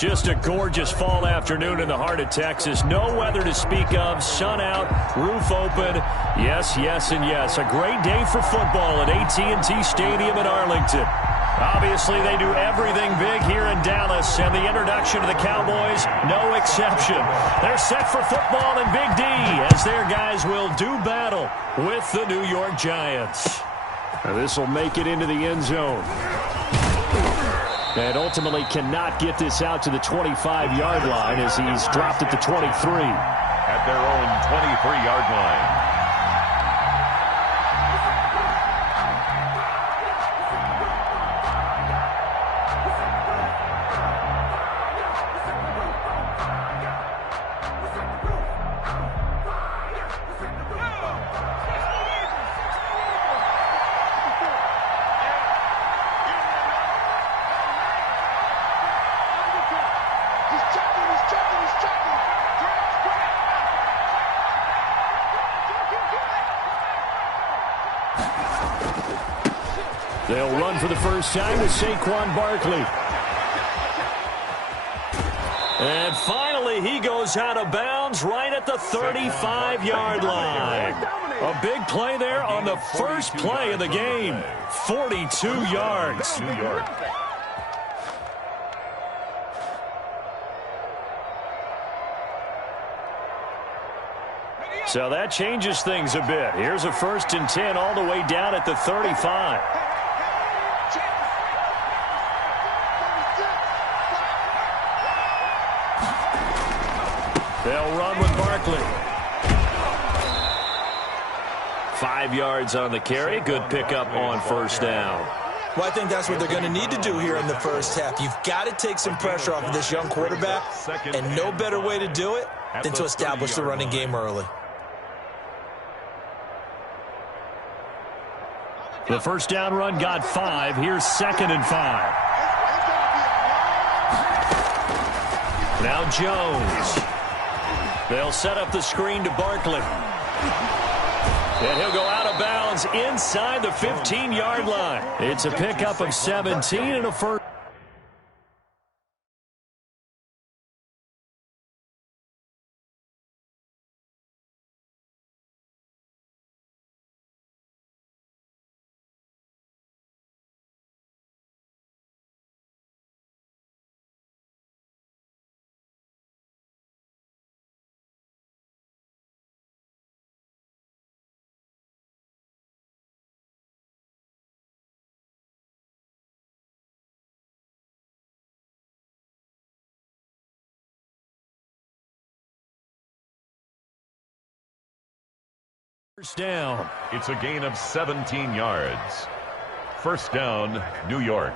Just a gorgeous fall afternoon in the heart of Texas. No weather to speak of. Sun out, roof open. Yes, yes, and yes. A great day for football at AT&T Stadium in Arlington. Obviously, they do everything big here in Dallas, and the introduction to the Cowboys, no exception. They're set for football in Big D as their guys will do battle with the New York Giants. This will make it into the end zone. And ultimately cannot get this out to the 25-yard line as he's dropped at the 23. At their own 23-yard line. They'll run for the first time with Saquon Barkley. And finally, he goes out of bounds right at the 35-yard line. A big play there on the first play of the game. 42 yards. New York. So that changes things a bit. Here's a 1st and 10 all the way down at the 35. They'll run with Barkley. 5 yards on the carry. Good pickup on first down. Well, I think that's what they're going to need to do here in the first half. You've got to take some pressure off of this young quarterback, and no better way to do it than to establish the running game early. The first down run got 5. Here's 2nd and 5. Now Jones. They'll set up the screen to Barkley. And he'll go out of bounds inside the 15-yard line. It's a pickup of 17 and a first. First down. It's a gain of 17 yards. First down, New York.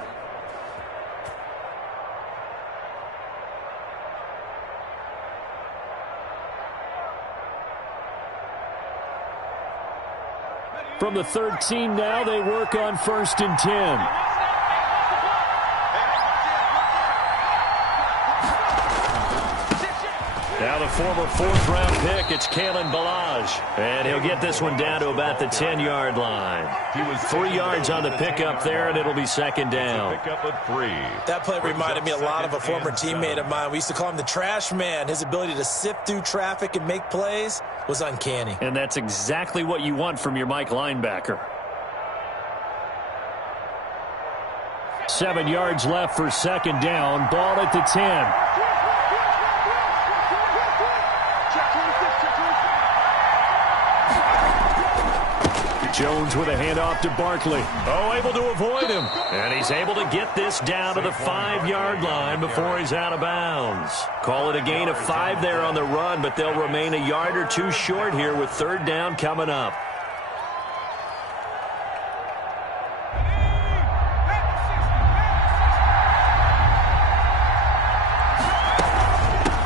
From the 13 now, they work on 1st and 10. Now the former 4th-round pick, it's Kalen Ballage. And he'll get this one down to about the 10-yard line. He was 3 yards on the pickup there, and it'll be 2nd down. Pickup of 3. That play reminded me a lot of a former teammate of mine. We used to call him the trash man. His ability to sift through traffic and make plays was uncanny. And that's exactly what you want from your Mike linebacker. 7 yards left for 2nd down. Ball at the 10. Jones with a handoff to Barkley. Oh, able to avoid him. And he's able to get this down to the 5-yard line before he's out of bounds. Call it a gain of 5 there on the run, but they'll remain a yard or 2 short here with 3rd down coming up.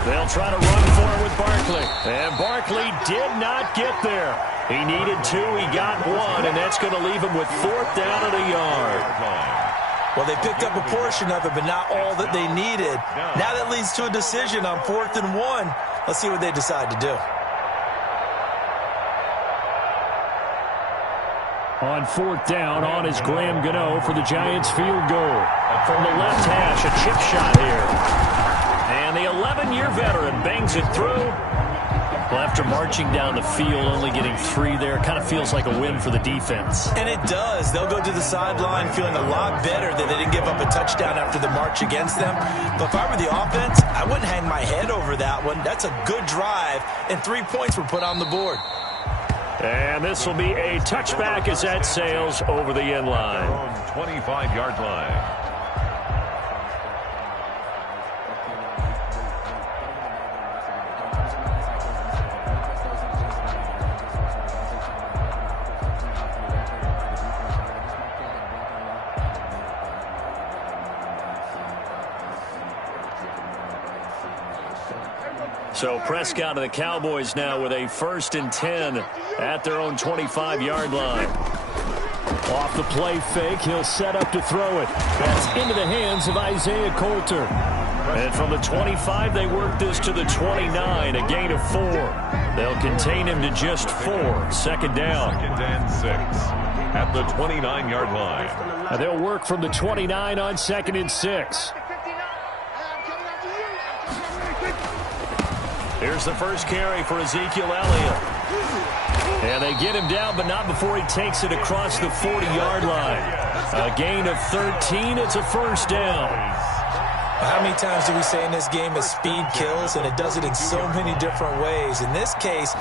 They'll try to run for it with Barkley. And Barkley did not get there. He needed 2, he got 1, and that's going to leave him with 4th down and a yard. Well, they picked up a portion of it, but not all that they needed. Now that leads to a decision on 4th and 1. Let's see what they decide to do. On 4th down, on is Graham Gano for the Giants field goal. From the left hash, a chip shot here. And the 11-year veteran bangs it through. Well, after marching down the field, only getting 3 there, kind of feels like a win for the defense. And it does. They'll go to the sideline feeling a lot better that they didn't give up a touchdown after the march against them. But if I were the offense, I wouldn't hang my head over that one. That's a good drive, and 3 points were put on the board. And this will be a touchback as that sails over the end line. 25-yard line. So Prescott and the Cowboys now with a 1st and 10 at their own 25-yard line. Off the play fake, he'll set up to throw it. That's into the hands of Isaiah Coulter. And from the 25, they work this to the 29, a gain of 4. They'll contain him to just 4. 2nd down. 2nd and 6 at the 29-yard line. And they'll work from the 29 on 2nd and 6. Here's the first carry for Ezekiel Elliott. And they get him down, but not before he takes it across the 40-yard line. A gain of 13. It's a 1st down. How many times do we say in this game that speed kills, and it does it in so many different ways? In this case,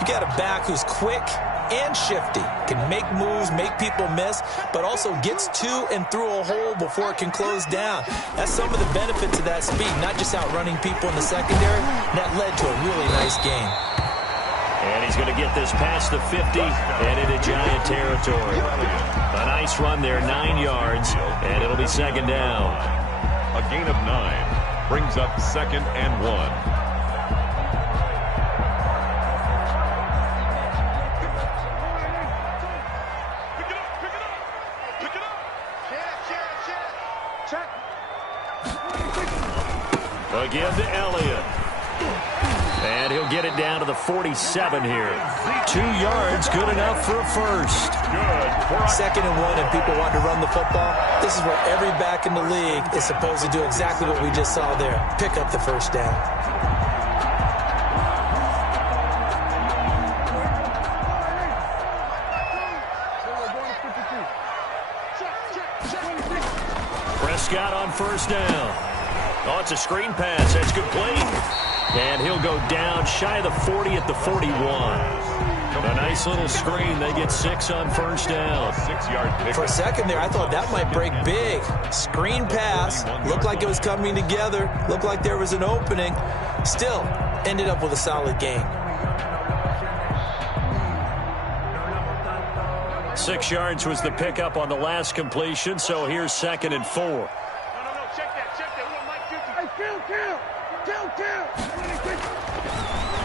you got a back who's quick and shifty, can make moves, make people miss, but also gets to and through a hole before it can close down. That's some of the benefits of that speed, not just outrunning people in the secondary. And that led to a really nice gain. And he's going to get this past the 50 and into Giant territory. A nice run there, 9 yards, and it'll be 2nd down. A gain of 9 brings up 2nd and 1. Again to Elliott. And he'll get it down to the 47 here. 2 yards, good enough for a 1st. Good. 2nd and 1, and people want to run the football. This is where every back in the league is supposed to do exactly what we just saw there. Pick up the 1st down. Prescott on 1st down. Oh, it's a screen pass. That's complete. And he'll go down shy of the 40 at the 41. A nice little screen. They get 6 on 1st down. 6-yard pick. For a second there, I thought that might break big. Screen pass. Looked like it was coming together. Looked like there was an opening. Still, ended up with a solid gain. 6 yards was the pickup on the last completion, so here's 2nd and 4.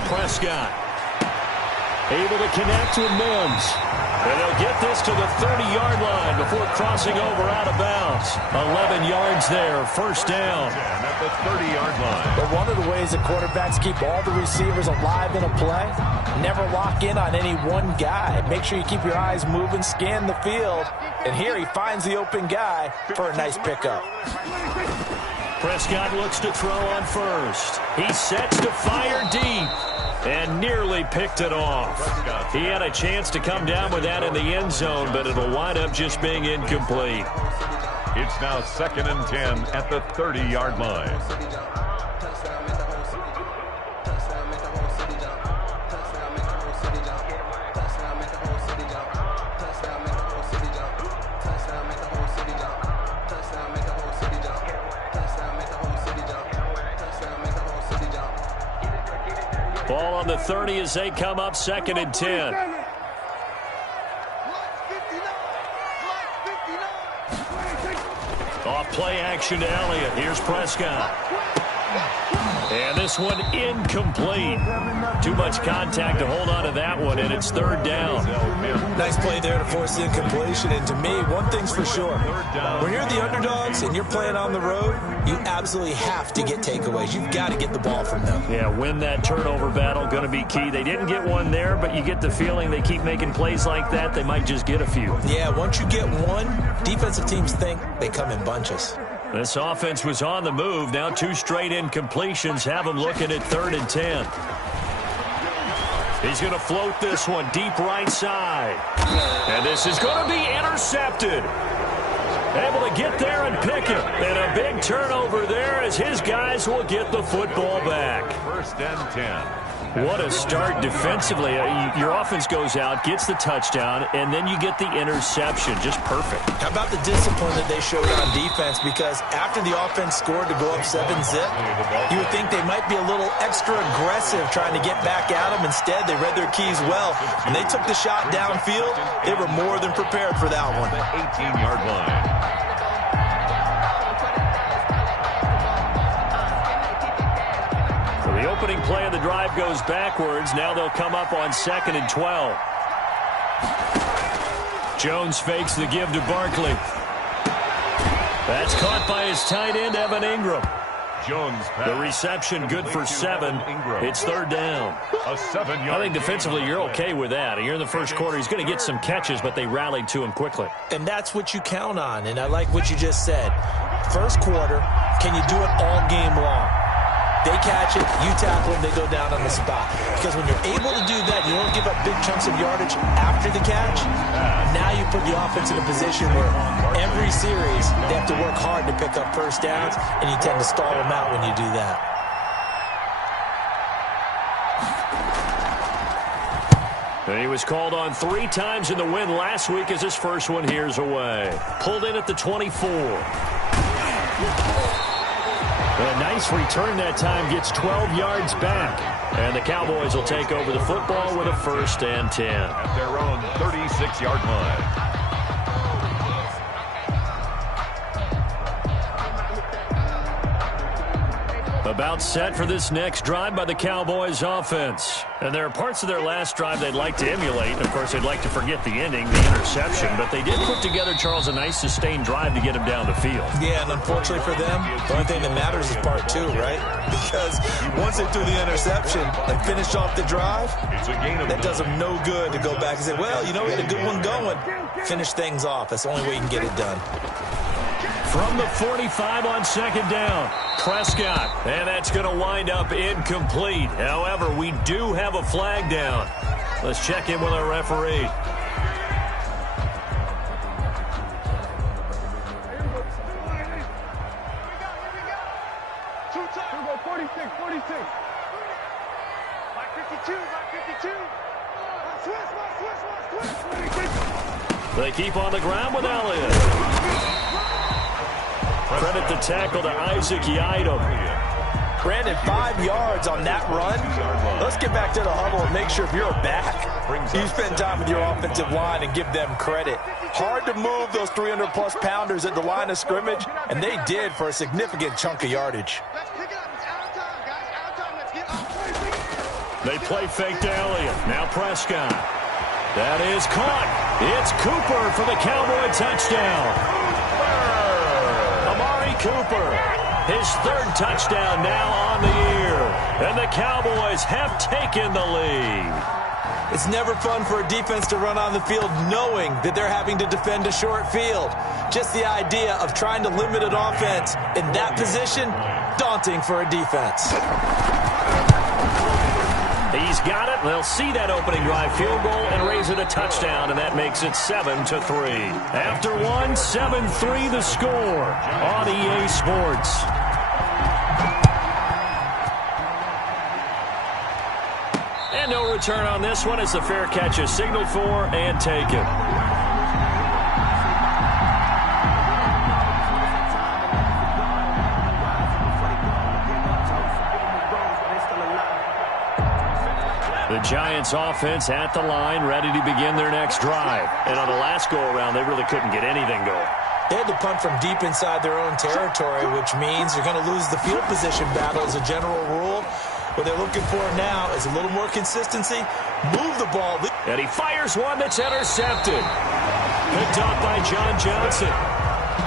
Prescott able to connect with Mims. And they'll get this to the 30-yard line before crossing over out of bounds. 11 yards there, 1st down. At the 30-yard line. But one of the ways that quarterbacks keep all the receivers alive in a play, never lock in on any one guy. Make sure you keep your eyes moving, scan the field. And here he finds the open guy for a nice pickup. Prescott looks to throw on 1st. He sets to fire deep and nearly picked it off. He had a chance to come down with that in the end zone, but it'll wind up just being incomplete. It's now 2nd and 10 at the 30-yard line. Ball on the 30 as they come up 2nd and 10. Off play action to Elliott. Here's Prescott. And this one incomplete. Too much contact to hold on to that one, and it's 3rd down. Nice play there to force the incompletion. And to me, one thing's for sure. When you're the underdogs and you're playing on the road, you absolutely have to get takeaways. You've got to get the ball from them. Yeah, win that turnover battle, going to be key. They didn't get one there, but you get the feeling they keep making plays like that, they might just get a few. Yeah, once you get one, defensive teams think they come in bunches. This offense was on the move. Now 2 straight incompletions have them looking at 3rd and 10. He's going to float this one deep right side. And this is going to be intercepted. Able to get there and pick it. And a big turnover there as his guys will get the football back. 1st and 10. What a start defensively. Your offense goes out, gets the touchdown, and then you get the interception. Just perfect. How about the discipline that they showed on defense? Because after the offense scored to go up 7-zip, you would think they might be a little extra aggressive trying to get back at them. Instead, they read their keys well. When they took the shot downfield, they were more than prepared for that one. 18-yard line. The opening play of the drive goes backwards. Now they'll come up on 2nd and 12. Jones fakes the give to Barkley. That's caught by his tight end, Evan Ingram. Jones The reception good for 7. It's 3rd down. A 7-yard. I think defensively you're okay with that. You're in the first quarter. He's going to get some catches, but they rallied to him quickly. And that's what you count on. And I like what you just said. First quarter, can you do it all game long? They catch it, you tackle them, they go down on the spot. Because when you're able to do that, you don't give up big chunks of yardage after the catch. Now you put the offense in a position where every series they have to work hard to pick up first downs, and you tend to stall them out when you do that. And he was called on 3 times in the win last week as his first one here's away. Pulled in at the 24. A nice return that time, gets 12 yards back. And the Cowboys will take over the football with a 1st and 10. At their own 36-yard line. About set for this next drive by the Cowboys offense. And there are parts of their last drive they'd like to emulate. Of course, they'd like to forget the ending, the interception. But they did put together, Charles, a nice sustained drive to get him down the field. Yeah, and unfortunately for them, the only thing that matters is part 2, right? Because once they threw the interception and finished off the drive, that does them no good to go back and say, well, you know, we had a good one going. Finish things off. That's the only way you can get it done. From the 45 on 2nd down, Prescott. And that's going to wind up incomplete. However, we do have a flag down. Let's check in with our referee. They keep on the ground with Elliott. Credit the tackle to Isaac Yiadom. Brandon, 5 yards on that run. Let's get back to the huddle and make sure if you're back, you spend time with your offensive line and give them credit. Hard to move those 300-plus pounders at the line of scrimmage, and they did for a significant chunk of yardage. They play fake to Elliott. Now Prescott. That is caught. It's Cooper for the Cowboy touchdown. Cooper, his 3rd touchdown now on the year, and the Cowboys have taken the lead. It's never fun for a defense to run on the field knowing that they're having to defend a short field. Just the idea of trying to limit an offense in that position, daunting for a defense. He's got it. They'll see that opening drive field goal and raise it a touchdown, and that makes it 7-3. After 7-3 the score on EA Sports. And no return on this one as the fair catch is signaled for and taken. The Giants offense at the line, ready to begin their next drive. And on the last go-around, they really couldn't get anything going. They had to punt from deep inside their own territory, which means you're going to lose the field position battle as a general rule. What they're looking for now is a little more consistency. Move the ball. And he fires one that's intercepted. Picked up by John Johnson.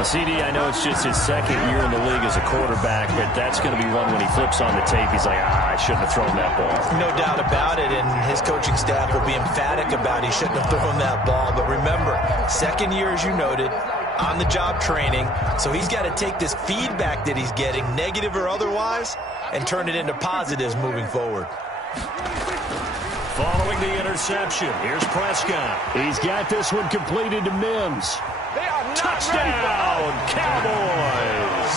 CD, I know it's just his 2nd year in the league as a quarterback, but that's going to be one when he flips on the tape. He's like, I shouldn't have thrown that ball. No doubt about it, and his coaching staff will be emphatic about he shouldn't have thrown that ball. But remember, 2nd year, as you noted, on-the-job training, so he's got to take this feedback that he's getting, negative or otherwise, and turn it into positives moving forward. Following the interception, here's Prescott. He's got this one completed to Mims. Touchdown, Cowboys!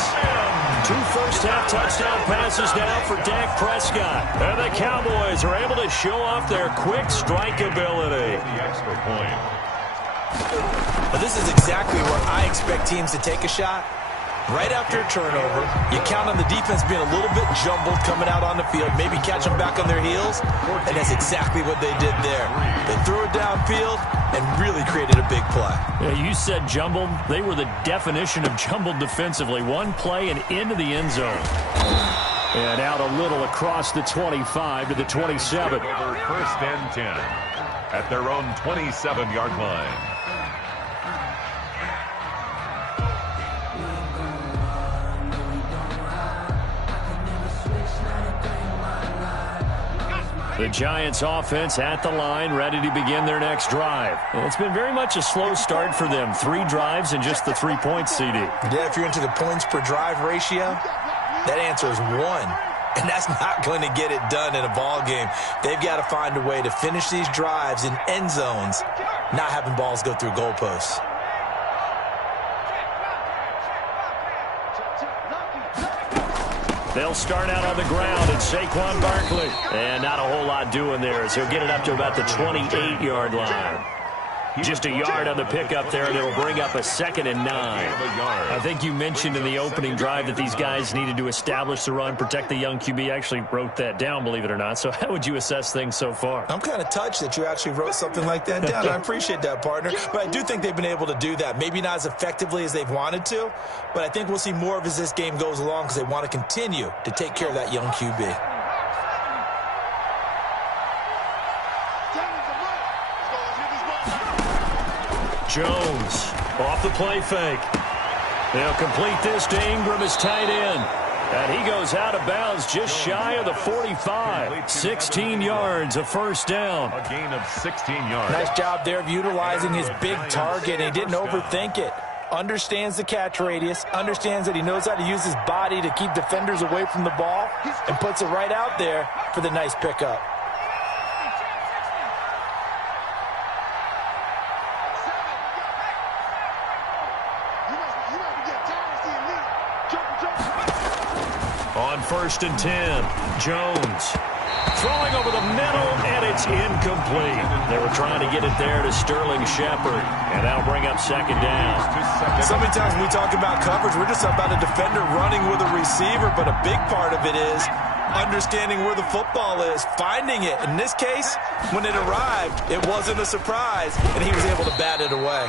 2 first-half touchdown passes now for Dak Prescott. And the Cowboys are able to show off their quick strike ability. The extra point. Well, this is exactly where I expect teams to take a shot. Right after a turnover, you count on the defense being a little bit jumbled coming out on the field, maybe catch them back on their heels, and that's exactly what they did there. They threw it downfield and really created a big play. Yeah, you said jumbled. They were the definition of jumbled defensively. One play and into the end zone. And out a little across the 25 to the 27. Over 1st and 10 at their own 27-yard line. The Giants offense at the line, ready to begin their next drive. And it's been very much a slow start for them. 3 drives and just the 3 points, CD. Yeah, if you're into the points per drive ratio, that answer is 1. And that's not going to get it done in a ball game. They've got to find a way to finish these drives in end zones, not having balls go through goalposts. They'll start out on the ground, and Saquon Barkley. And not a whole lot doing there as he'll get it up to about the 28-yard line. Just a yard on the pickup there, and it'll bring up a 2nd and 9. I think you mentioned in the opening drive that these guys needed to establish the run, protect the young QB. I actually wrote that down, believe it or not. So how would you assess things so far? I'm kind of touched that you actually wrote something like that down. I appreciate that, partner. But I do think they've been able to do that. Maybe not as effectively as they've wanted to, but I think we'll see more of as this game goes along because they want to continue to take care of that young QB. Jones off the play fake. They'll complete this to Ingram as tight end. And he goes out of bounds just shy of the 45. 16 yards, a first down. A gain of 16 yards. Nice job there of utilizing his big target. He didn't overthink it. Understands the catch radius, understands that he knows how to use his body to keep defenders away from the ball, and puts it right out there for the nice pickup. On 1st and 10, Jones throwing over the middle, and it's incomplete. They were trying to get it there to Sterling Shepard, and that'll bring up 2nd down. So many times when we talk about coverage, we're just about a defender running with a receiver, but a big part of it is understanding where the football is, finding it. In this case, when it arrived, it wasn't a surprise, and he was able to bat it away.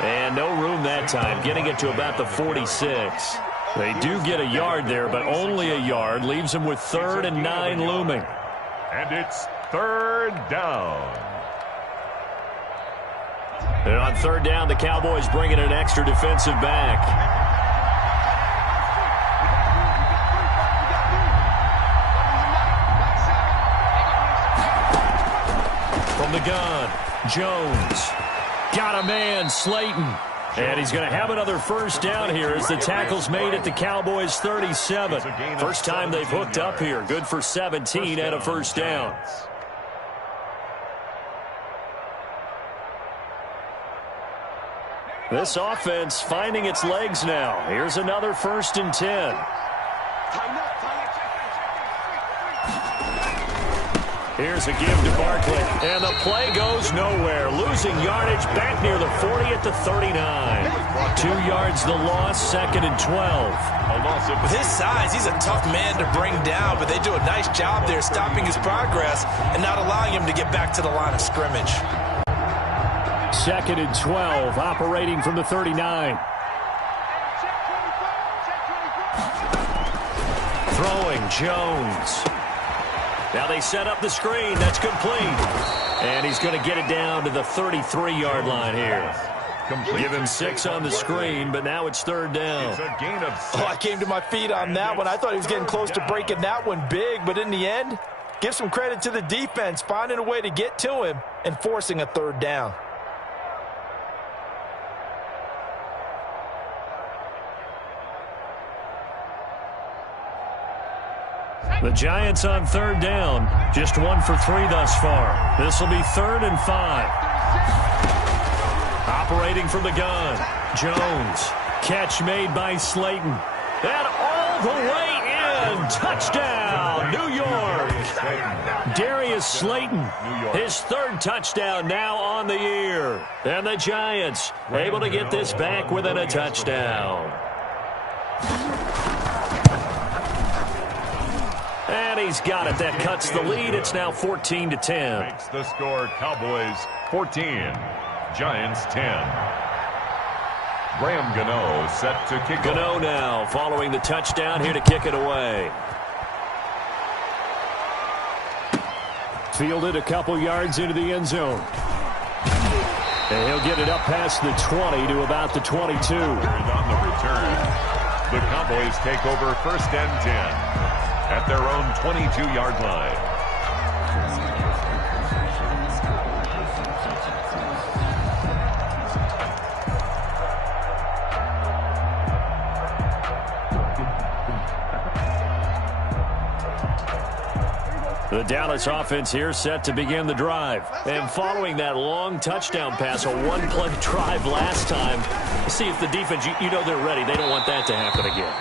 And no room that time, getting it to about the 46. They do get a yard there, but only a yard. Leaves them with 3rd and 9 looming. And it's 3rd down. And on 3rd down, the Cowboys bring in an extra defensive back. From the gun, Jones. Got a man, Slayton. And he's going to have another first down here as the tackle's made at the Cowboys' 37. First time they've hooked up here. Good for 17 and a first down. This offense finding its legs now. Here's another 1st and 10. Here's a give to Barkley, and the play goes nowhere. Losing yardage back near the 40 at the 39. 2 yards the loss, 2nd and 12. With his size, he's a tough man to bring down, but they do a nice job there stopping his progress and not allowing him to get back to the line of scrimmage. 2nd and 12, operating from the 39. Throwing, Jones. Now they set up the screen. That's complete. And he's going to get it down to the 33-yard line here. Give him 6 on the screen, but now it's 3rd down. It's a gain of 6. Oh, I came to my feet on that one. I thought he was getting close to breaking that one big, but in the end, give some credit to the defense, finding a way to get to him and forcing a 3rd down. The Giants on third down. Just 1 for 3 thus far. This will be 3rd and 5. Operating from the gun. Jones. Catch made by Slayton. And all the way in. Touchdown, New York. Darius Slayton, his 3rd touchdown now on the year. And the Giants able to get this back within a touchdown. And he's got it. That cuts the lead. It's now 14-10. Makes the score Cowboys 14, Giants 10. Graham Gano set to kick. Gano now following the touchdown, here to kick it away. Fielded a couple yards into the end zone. And he'll get it up past the 20 to about the 22. On the return, the Cowboys take over 1st and 10 at their own 22-yard line. The Dallas offense here set to begin the drive. And following that long touchdown pass, a one-play drive last time, see if the defense, you know they're ready. They don't want that to happen again.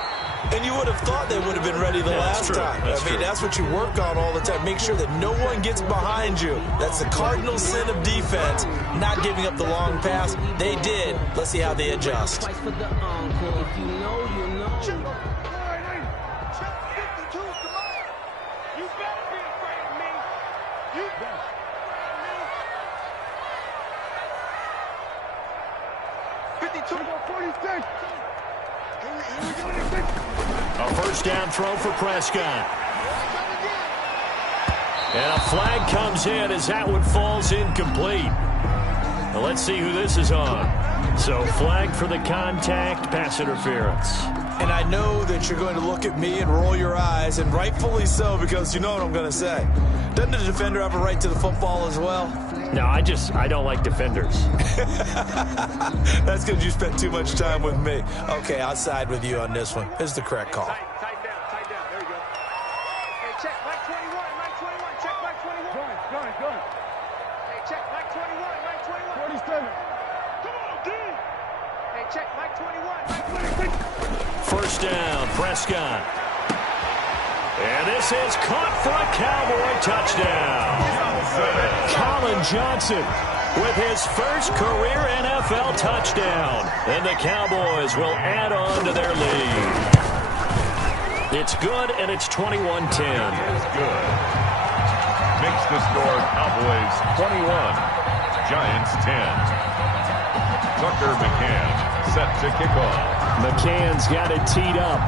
And you would have thought they would have been ready the last time. That's what you work on all the time. Make sure that no one gets behind you. That's the cardinal sin of defense, not giving up the long pass. They did. Let's see how they adjust. A 1st down throw for Prescott. And a flag comes in as that one falls incomplete. Well, let's see who this is on. So flag for the contact, pass interference. And I know that you're going to look at me and roll your eyes, and rightfully so, because you know what I'm going to say. Doesn't the defender have a right to the football as well? No, I don't like defenders. That's because you spent too much time with me. Okay, I'll side with you on this one. This is the correct call. Tight down. There you go. Hey, check, Mike 21. Check, Mike 21. Going. Hey, check, Mike 21. 27. Come on, D. Hey, check, Mike 21. 26. 1st down, Prescott. And this is caught for a Cowboy touchdown. Colin Johnson with his 1st career NFL touchdown. And the Cowboys will add on to their lead. It's good, and it's 21-10. It's good. Makes the score Cowboys 21, Giants 10. Tucker McCann set to kick off. McCann's got it teed up.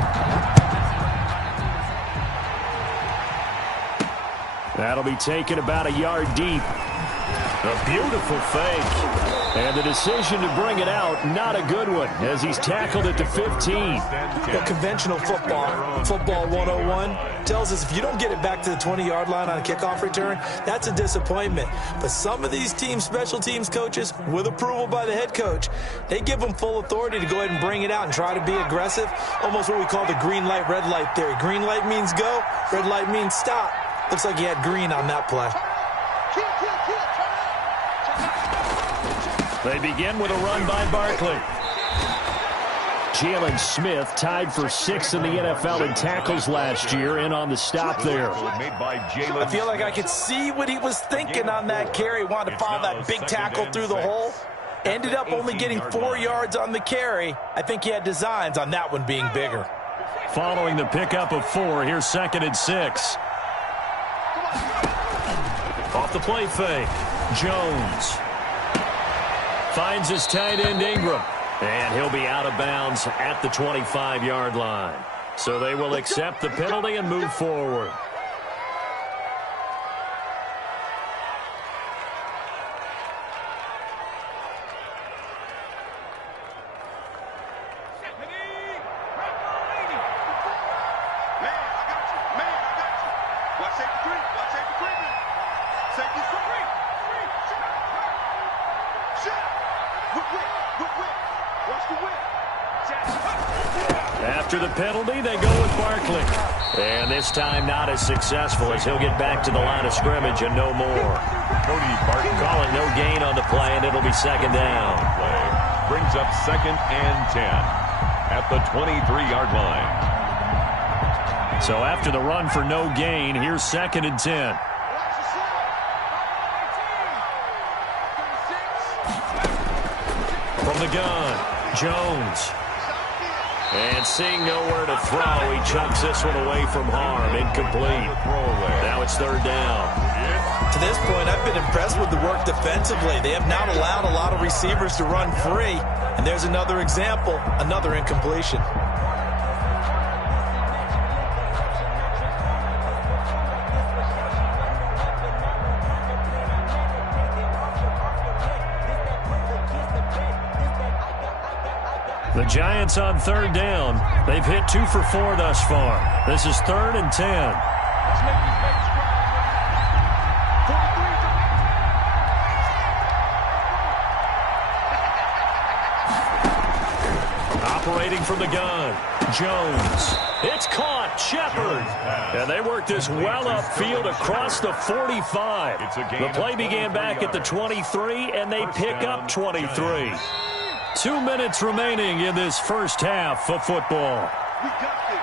That'll be taken about a yard deep. A beautiful fake. And the decision to bring it out, not a good one, as he's tackled at the 15. Well, conventional football 101, tells us if you don't get it back to the 20-yard line on a kickoff return, that's a disappointment. But some of these special teams coaches, with approval by the head coach, they give them full authority to go ahead and bring it out and try to be aggressive. Almost what we call the green light, red light theory. Green light means go, red light means stop. Looks like he had green on that play. They begin with a run by Barkley. Jalen Smith tied for 6th in the NFL in tackles last year, in on the stop there. I feel like I could see what he was thinking on that carry. Wanted to follow that big tackle through the hole. Ended up only getting 4 yards on the carry. I think he had designs on that one being bigger. Following the pickup of 4, here's 2nd and 6. Off the play fake, Jones finds his tight end Ingram, and he'll be out of bounds at the 25-yard line. So they will accept the penalty and move forward. After the penalty, they go with Barkley. And this time not as successful as he'll get back to the line of scrimmage and no more. Cody Barton calling no gain on the play, and it'll be second down. Brings up 2nd and 10 at the 23-yard line. So after the run for no gain, here's 2nd and 10. From the gun, Jones. And seeing nowhere to throw, he chucks this one away from harm. Incomplete. Now it's 3rd down. To this point, I've been impressed with the work defensively. They have not allowed a lot of receivers to run free. And there's another example, another incompletion. The Giants on 3rd down. They've hit 2 for 4 thus far. This is 3rd and 10. Operating from the gun, Jones. It's caught, Shepard. And they work this well upfield across the 45. The play began back at the 23, and they pick up 23. 2 minutes remaining in this first half of football. We got this.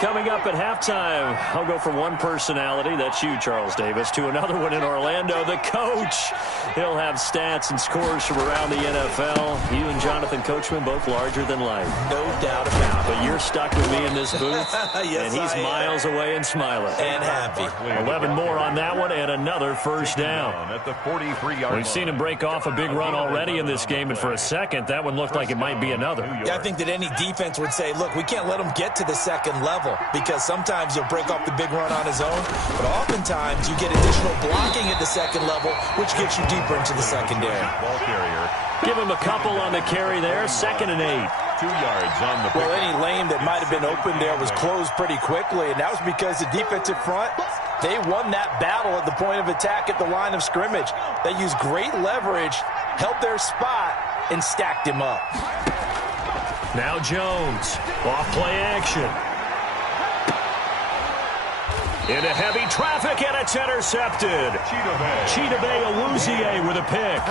Coming up at halftime, I'll go from one personality, that's you, Charles Davis, to another one in Orlando, the coach. He'll have stats and scores from around the NFL. You and Jonathan Coachman, both larger than life. No doubt about it. But you're stuck with me in this booth, yes, and he's miles away and smiling. And happy. 11 more on that one, and another first down. At the 43-yard We've seen him break off a big run already in this game, and for a second, that one looked like it might be another. Yeah, I think that any defense would say, look, we can't let him get to the second level, because sometimes he'll break off the big run on his own, but oftentimes you get additional blocking at the second level, which gets you deeper into the secondary. Ball carrier. Give him a couple on the carry there, 2nd and 8. 2 yards on the Well, any lane that might have been open there was closed pretty quickly, and that was because the defensive front, they won that battle at the point of attack at the line of scrimmage. They used great leverage, held their spot, and stacked him up. Now Jones, off play action. Into heavy traffic, and it's intercepted. Chidobe Awuzie with a pick.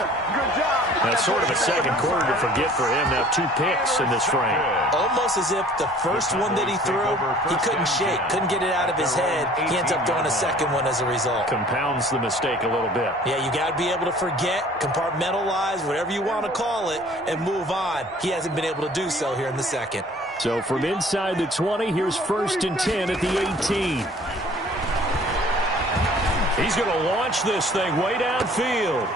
That's sort of a second quarter to forget for him. Now 2 picks in this frame. Almost as if the first one that he threw, he couldn't shake, couldn't get it out of his head. He ends up throwing a second one as a result. Compounds the mistake a little bit. Yeah, you got to be able to forget, compartmentalize, whatever you want to call it, and move on. He hasn't been able to do so here in the second. So from inside the 20, here's 1st and 10 at the 18. He's going to launch this thing way downfield.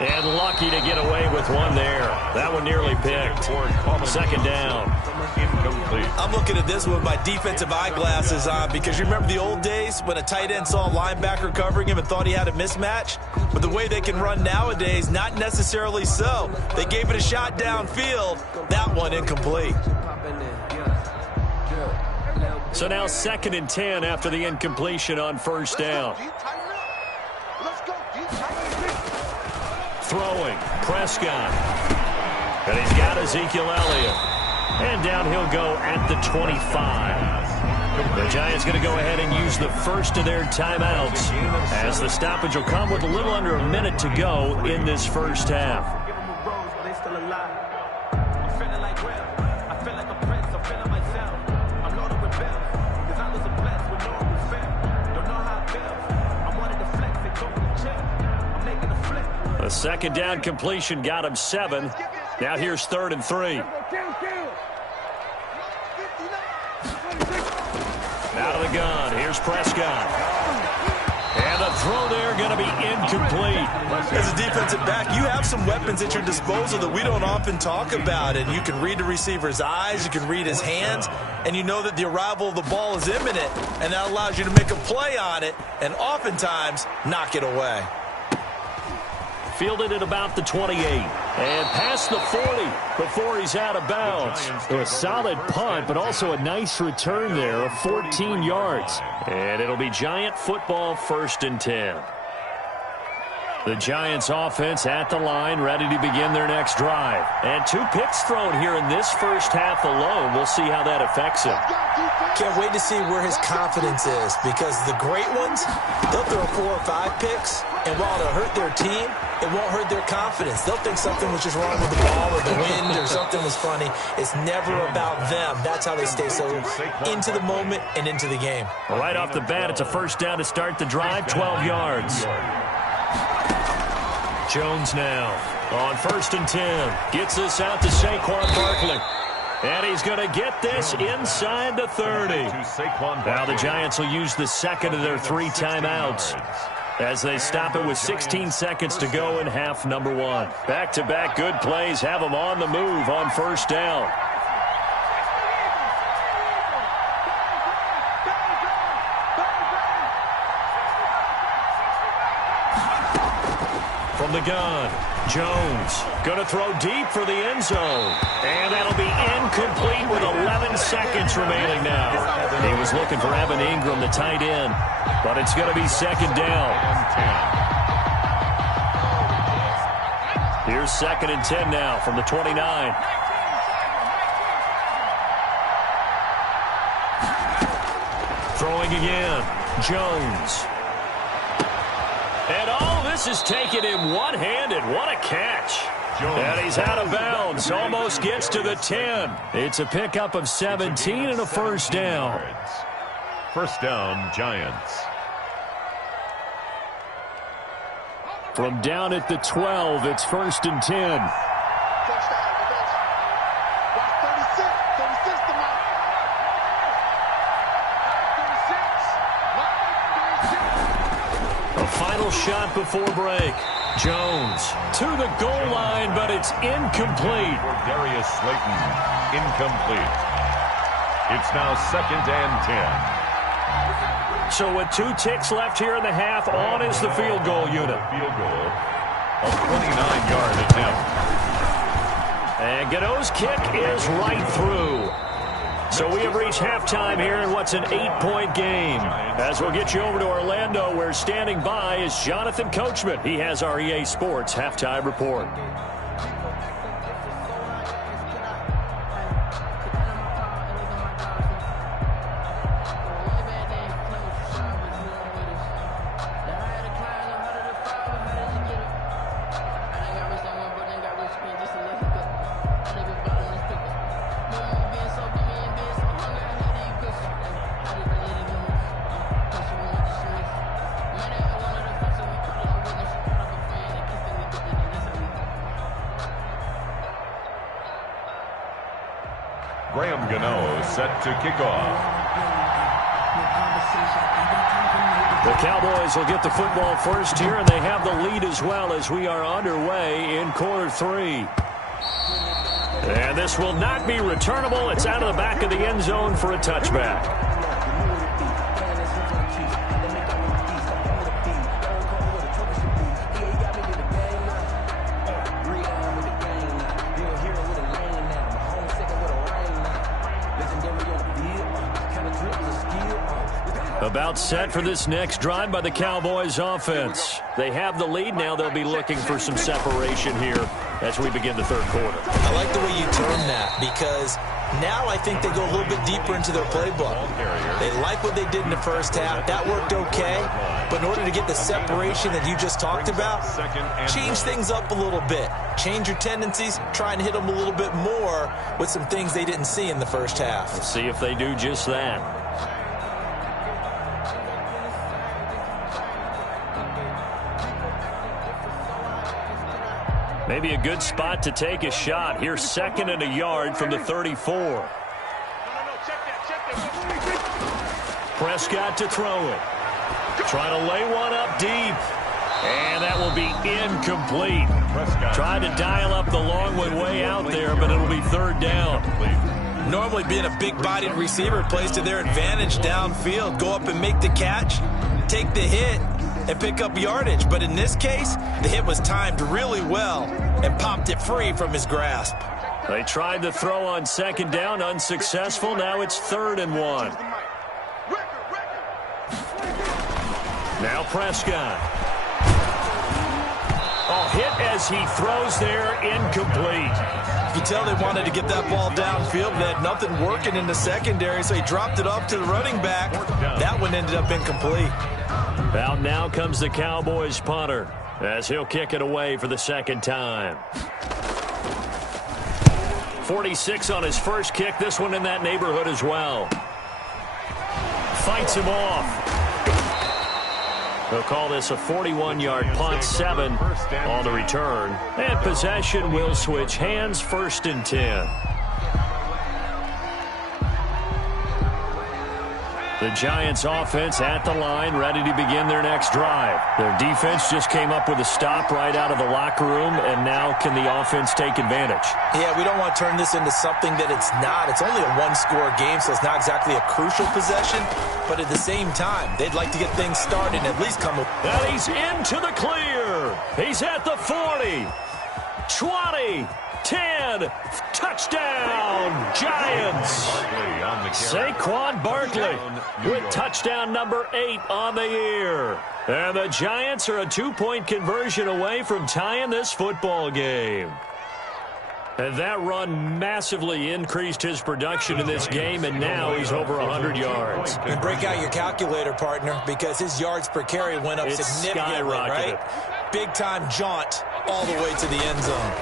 And lucky to get away with one there. That one nearly picked. 2nd down. Incomplete. I'm looking at this with my defensive eyeglasses on, because you remember the old days when a tight end saw a linebacker covering him and thought he had a mismatch? But the way they can run nowadays, not necessarily so. They gave it a shot downfield. That one incomplete. So now 2nd and 10 after the incompletion on 1st down. Throwing, Prescott. And he's got Ezekiel Elliott. And down he'll go at the 25. The Giants going to go ahead and use the first of their timeouts, as the stoppage will come with a little under a minute to go in this first half. A 2nd down completion got him 7. Now here's 3rd and 3. Out of the gun. Here's Prescott. And the throw there going to be incomplete. As a defensive back, you have some weapons at your disposal that we don't often talk about. And you can read the receiver's eyes, you can read his hands, and you know that the arrival of the ball is imminent. And that allows you to make a play on it and oftentimes knock it away. Fielded at about the 28. And past the 40 before he's out of bounds. So a solid punt, but also a nice return there of 14 yards. And it'll be Giant football, 1st and 10. The Giants offense at the line, ready to begin their next drive. And 2 picks thrown here in this first half alone. We'll see how that affects him. Can't wait to see where his confidence is, because the great ones, they'll throw 4 or 5 picks, and while it'll hurt their team, it won't hurt their confidence. They'll think something was just wrong with the ball or the wind or something was funny. It's never about them. That's how they stay so into the moment and into the game. Right off the bat, it's a 1st down to start the drive, 12 yards. Jones now on 1st and 10. Gets this out to Saquon Barkley. And he's going to get this inside the 30. Now the Giants will use the second of their 3 timeouts as they stop it with 16 seconds to go in half number 1. Back-to-back good plays have them on the move on 1st down. From the gun, Jones going to throw deep for the end zone. And that'll be incomplete with 11 seconds remaining now. He was looking for Evan Ingram, the tight end, but it's going to be 2nd down. Here's 2nd and 10 now from the 29. Throwing again, Jones. And all this is taken in one-handed. What a catch. And he's out of bounds. Almost gets to the 10. It's a pickup of 17 and a 1st down. 1st down, Giants. From down at the 12, it's 1st and 10. Final shot before break. Jones to the goal line, but it's incomplete. For Darius Slayton, incomplete. It's now 2nd and 10. So with 2 ticks left here in the half, on is the field goal unit. Field goal, a 29-yard attempt. And Gano's kick is right through. So we have reached halftime here in what's an 8-point game. As we'll get you over to Orlando, where standing by is Jonathan Coachman. He has our EA Sports halftime report. Set to kick off. The Cowboys will get the football first here, and they have the lead as well as we are underway in quarter 3. And this will not be returnable. It's out of the back of the end zone for a touchback. About set for this next drive by the Cowboys offense. They have the lead. Now they'll be looking for some separation here as we begin the 3rd quarter. I like the way you term that, because now I think they go a little bit deeper into their playbook. They like what they did in the first half. That worked okay. But in order to get the separation that you just talked about, change things up a little bit. Change your tendencies. Try and hit them a little bit more with some things they didn't see in the first half. We'll see if they do just that. Maybe a good spot to take a shot. Here's 2nd and a yard from the 34. Prescott to throw it. Trying to lay one up deep. And that will be incomplete. Trying to dial up the long one way out there, but it'll be 3rd down. Normally being a big-bodied receiver plays to their advantage downfield. Go up and make the catch, take the hit, and pick up yardage. But in this case, the hit was timed really well, and popped it free from his grasp. They tried the throw on second down, unsuccessful. Now it's 3rd and 1. Now Prescott. Oh, hit as he throws there, incomplete. You can tell they wanted to get that ball downfield. They had nothing working in the secondary, so he dropped it off to the running back. That one ended up incomplete. Out now comes the Cowboys punter as he'll kick it away for the second time. 46 on his first kick. This one in that neighborhood as well. Fights him off. They'll call this a 41-yard punt, 7 on the return. And possession will switch hands, 1st and 10. The Giants offense at the line, ready to begin their next drive. Their defense just came up with a stop right out of the locker room, and now can the offense take advantage? Yeah, we don't want to turn this into something that it's not. It's only a one-score game, so it's not exactly a crucial possession. But at the same time, they'd like to get things started and at least come up. And he's into the clear. He's at the 40, 20, 10, touchdown, Giants. Saquon Barkley with touchdown number 8 on the year. And the Giants are a 2-point conversion away from tying this football game. And that run massively increased his production in this game, and now he's over 100 yards. And break out your calculator, partner, because his yards per carry went up significantly, right? Big-time jaunt all the way to the end zone.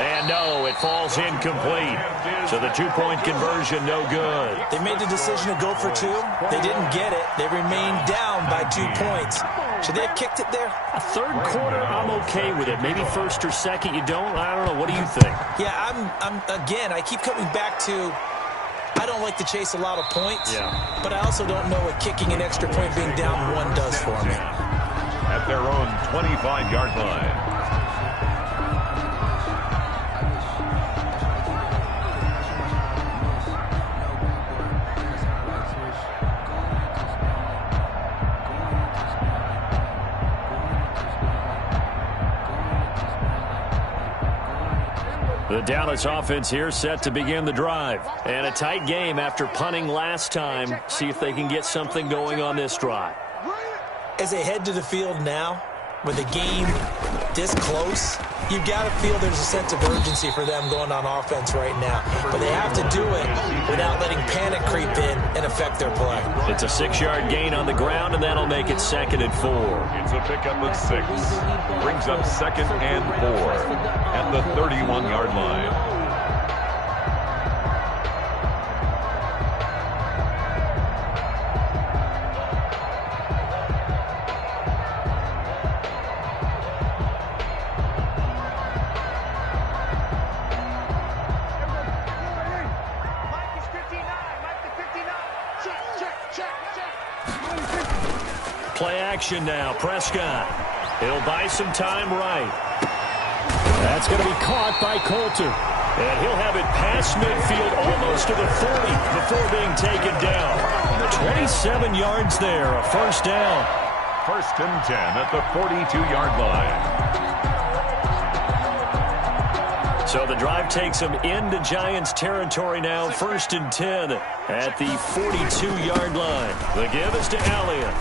And no, it falls incomplete. So the 2-point conversion, no good. They made the decision to go for 2. They didn't get it. They remained down by 2 points. Should they have kicked it there? A third quarter, I'm okay with it. Maybe first or second, you don't? I don't know. What do you think? Yeah, again, I keep coming back to I don't like to chase a lot of points, but I also don't know what kicking an extra point being down 1 does for me. At their own 25-yard line. The Dallas offense here set to begin the drive. And a tight game after punting last time. See if they can get something going on this drive. As they head to the field now, with the game this close, you've got to feel there's a sense of urgency for them going on offense right now. But they have to do it without letting panic creep in and affect their play. It's a 6-yard gain on the ground, and that'll make it 2nd and 4. It's a pickup of 6. Brings up 2nd and 4 at the 31-yard line. Play action now. Prescott. He'll buy some time right. That's going to be caught by Coulter. And he'll have it past midfield almost to the 30 before being taken down. 27 yards there, a first down. 1st and 10 at the 42-yard line. So the drive takes them into Giants territory now. 1st and 10 at the 42-yard line. The give is to Elliott.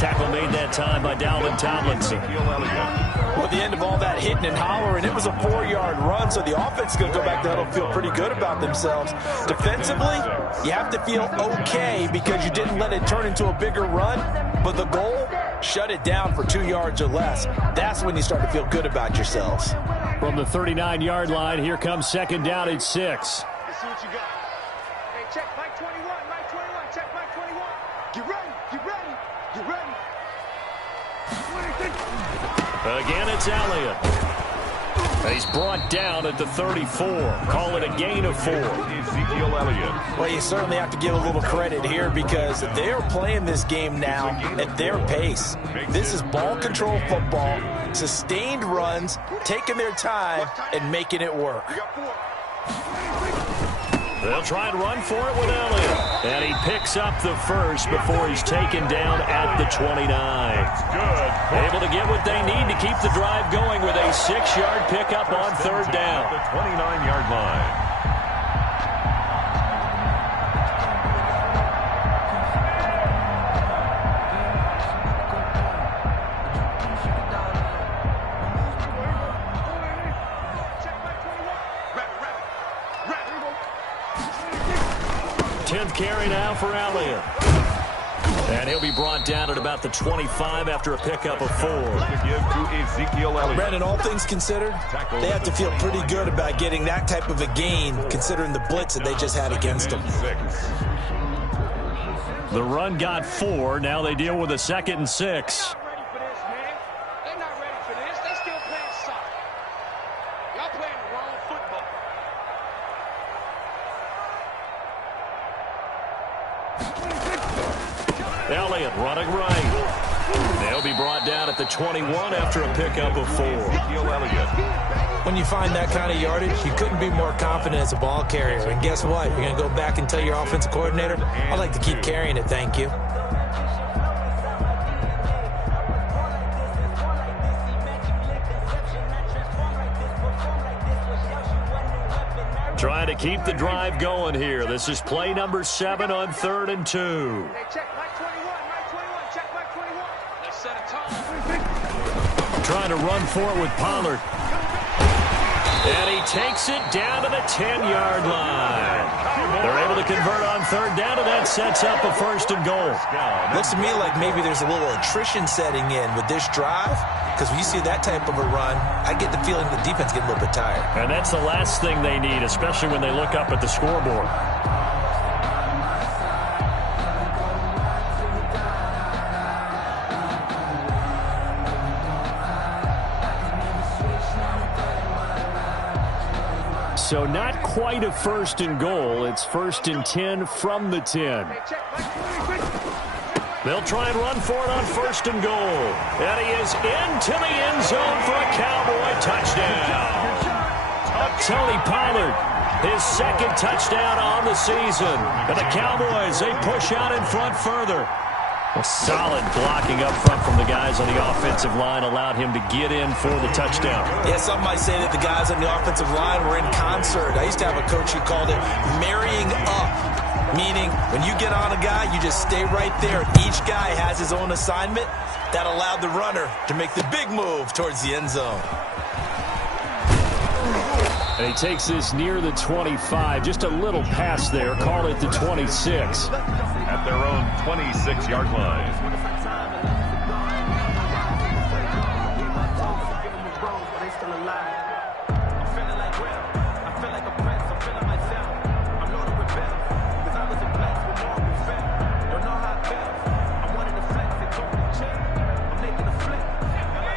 Tackle made that time by Dalvin Tomlinson. Well, at the end of all that hitting and hollering, it was a 4-yard run, so the offense is going to go back to huddle and feel pretty good about themselves. Defensively, you have to feel okay because you didn't let it turn into a bigger run, but the goal, shut it down for 2 yards or less. That's when you start to feel good about yourselves. From the 39-yard line, here comes 2nd down at 6. Let's see what you got. Hey, check Mike 21, Mike 21, check Mike 21. Get ready, get ready, get ready. Again, it's Elliott. And he's brought down at the 34. Call it a gain of 4. Ezekiel Elliott. Well, you certainly have to give a little credit here because they're playing this game now at their pace. This is ball control football, sustained runs, taking their time, and making it work. They'll try and run for it with Elliott. And he picks up the first before he's taken down at the 29. That's good. Able to get what they need to keep the drive going with a 6-yard pickup on third down. At the 29-yard line. Carry now for Elliott. And he'll be brought down at about the 25 after a pickup of 4. To give to Ezekiel Elliott. Brandon, all things considered, they have to feel pretty good about getting that type of a gain considering the blitz that they just had against them. The run got 4. Now they deal with a 2nd and 6. Elliott running right. They'll be brought down at the 21 after a pickup of 4. When you find that kind of yardage, you couldn't be more confident as a ball carrier. And guess what? You're going to go back and tell your offensive coordinator, I'd like to keep carrying it, thank you. Trying to keep the drive going here. This is play number 7 on 3rd and 2. Trying to run for it with Pollard. And he takes it down to the 10-yard line. They're able to convert on 3rd down, and that sets up a 1st and goal. Looks to me like maybe there's a little attrition setting in with this drive, because when you see that type of a run, I get the feeling the defense getting a little bit tired. And that's the last thing they need, especially when they look up at the scoreboard. So not quite a 1st and goal. It's 1st and 10 from the 10. They'll try and run for it on 1st and goal. And he is into the end zone for a Cowboy touchdown. Tony Pollard, his 2nd touchdown on the season. And the Cowboys, they push out in front further. A solid blocking up front from the guys on the offensive line allowed him to get in for the touchdown. Yeah, some might say that the guys on the offensive line were in concert. I used to have a coach who called it marrying up, meaning when you get on a guy, you just stay right there. Each guy has his own assignment. That allowed the runner to make the big move towards the end zone. And he takes this near the 25, just a little past there. Call it the 26. At their own 26-yard line.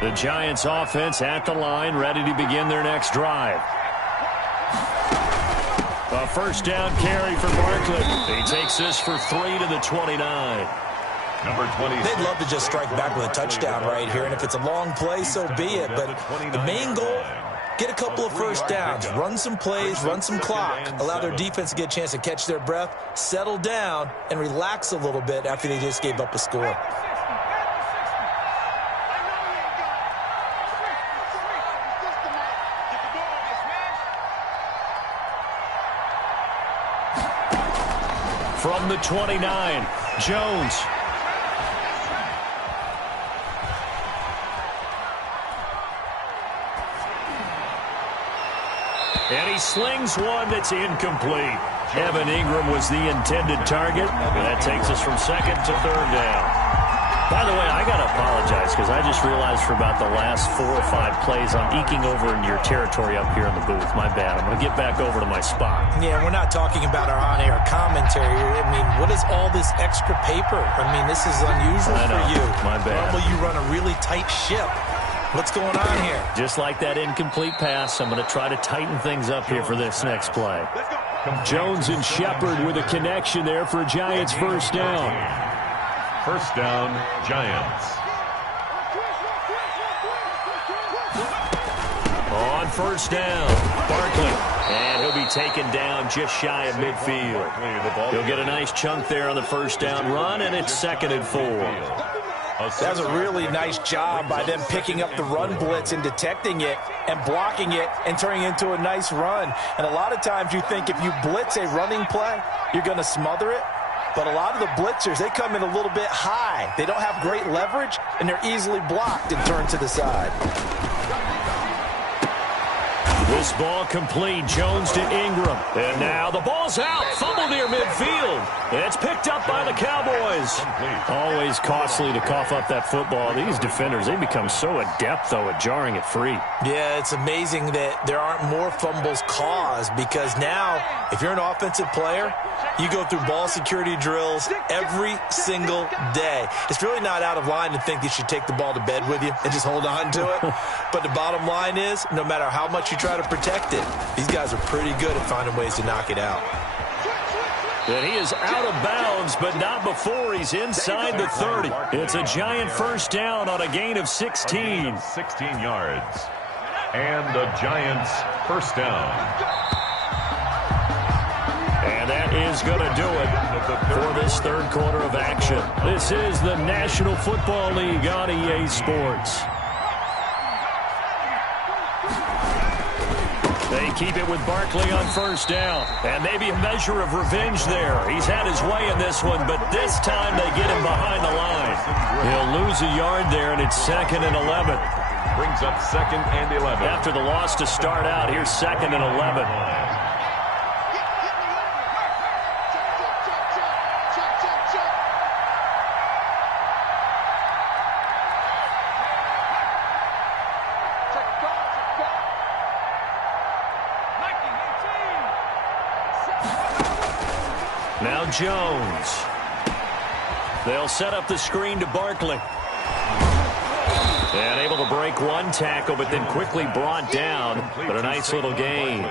The Giants offense at the line, ready to begin their next drive. A 1st down carry for Barkley. He takes this for 3 to the 29. Number 20. They'd love to just strike back with a touchdown right here, and if it's a long play, so be it. But the main goal, get a couple of 1st downs, run some plays, run some clock, allow their defense to get a chance to catch their breath, settle down, and relax a little bit after they just gave up a score. From the 29, Jones. And he slings one that's incomplete. Evan Ingram was the intended target. And that takes us from 2nd to 3rd down. By the way, I got to apologize because I just realized for about the last 4 or 5 plays I'm eking over into your territory up here in the booth. My bad. I'm going to get back over to my spot. Yeah, we're not talking about our on-air commentary. I mean, what is all this extra paper? I mean, this is unusual for you. My bad. Normally you run a really tight ship. What's going on here? Just like that incomplete pass, I'm going to try to tighten things up here for this next play. Jones and Shepard with a connection there for a Giants 1st down. 1st down, Giants. On on first down. Barkley. And he'll be taken down just shy of midfield. He'll get a nice chunk there on the first down run, and it's 2nd and 4. That was a really nice job by them picking up the run blitz and detecting it and blocking it and turning it into a nice run. And a lot of times you think if you blitz a running play, you're going to smother it. But a lot of the blitzers, they come in a little bit high. They don't have great leverage, and they're easily blocked and turned to the side. This ball complete. Jones to Ingram. And now the ball's out. Fumble near midfield. It's picked up by the Cowboys. Always costly to cough up that football. These defenders, they become so adept, though, at jarring it free. Yeah, it's amazing that there aren't more fumbles caused, because now, if you're an offensive player, you go through ball security drills every single day. It's really not out of line to think you should take the ball to bed with you and just hold on to it. But the bottom line is, no matter how much you try to protect it, these guys are pretty good at finding ways to knock it out. And he is out of bounds, but not before he's inside the 30. It's a giant first down on a gain of 16. 16 yards. And the Giants first down. And that is going to do it for this third quarter of action. This is the National Football League on EA Sports. They keep it with Barkley on first down. And maybe a measure of revenge there. He's had his way in this one, but this time they get him behind the line. He'll lose a yard there, and it's 2nd and 11. Brings up 2nd and 11. After the loss to start out, here's 2nd and 11. Now Jones. They'll set up the screen to Barkley. And able to break one tackle, but then quickly brought down. But a nice little gain.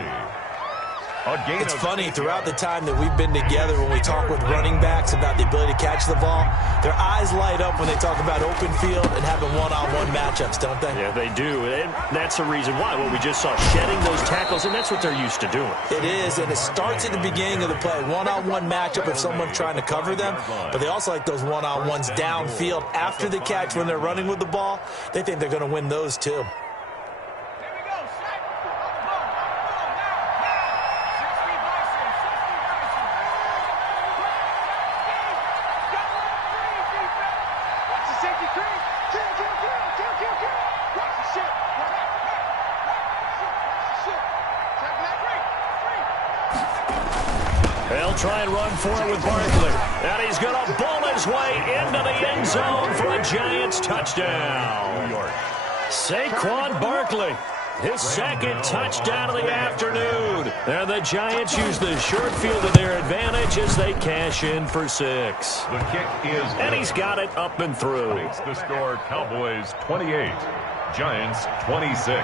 It's funny, throughout the time that we've been together, when we talk with running backs about the ability to catch the ball, their eyes light up when they talk about open field and having one-on-one matchups, don't they? Yeah, they do. And that's the reason why. What we just saw, shedding those tackles, and that's what they're used to doing. It is, and it starts at the beginning of the play. One-on-one matchup if someone's trying to cover them, but they also like those one-on-ones downfield after the catch when they're running with the ball. They think they're going to win those too. They'll try and run for it with Barkley. And he's going to bull his way into the end zone for a Giants touchdown. Saquon Barkley, his 2nd touchdown of the afternoon. And the Giants use the short field to their advantage as they cash in for 6. The kick is good. And he's got it up and through. It's the score, Cowboys 28, Giants 26.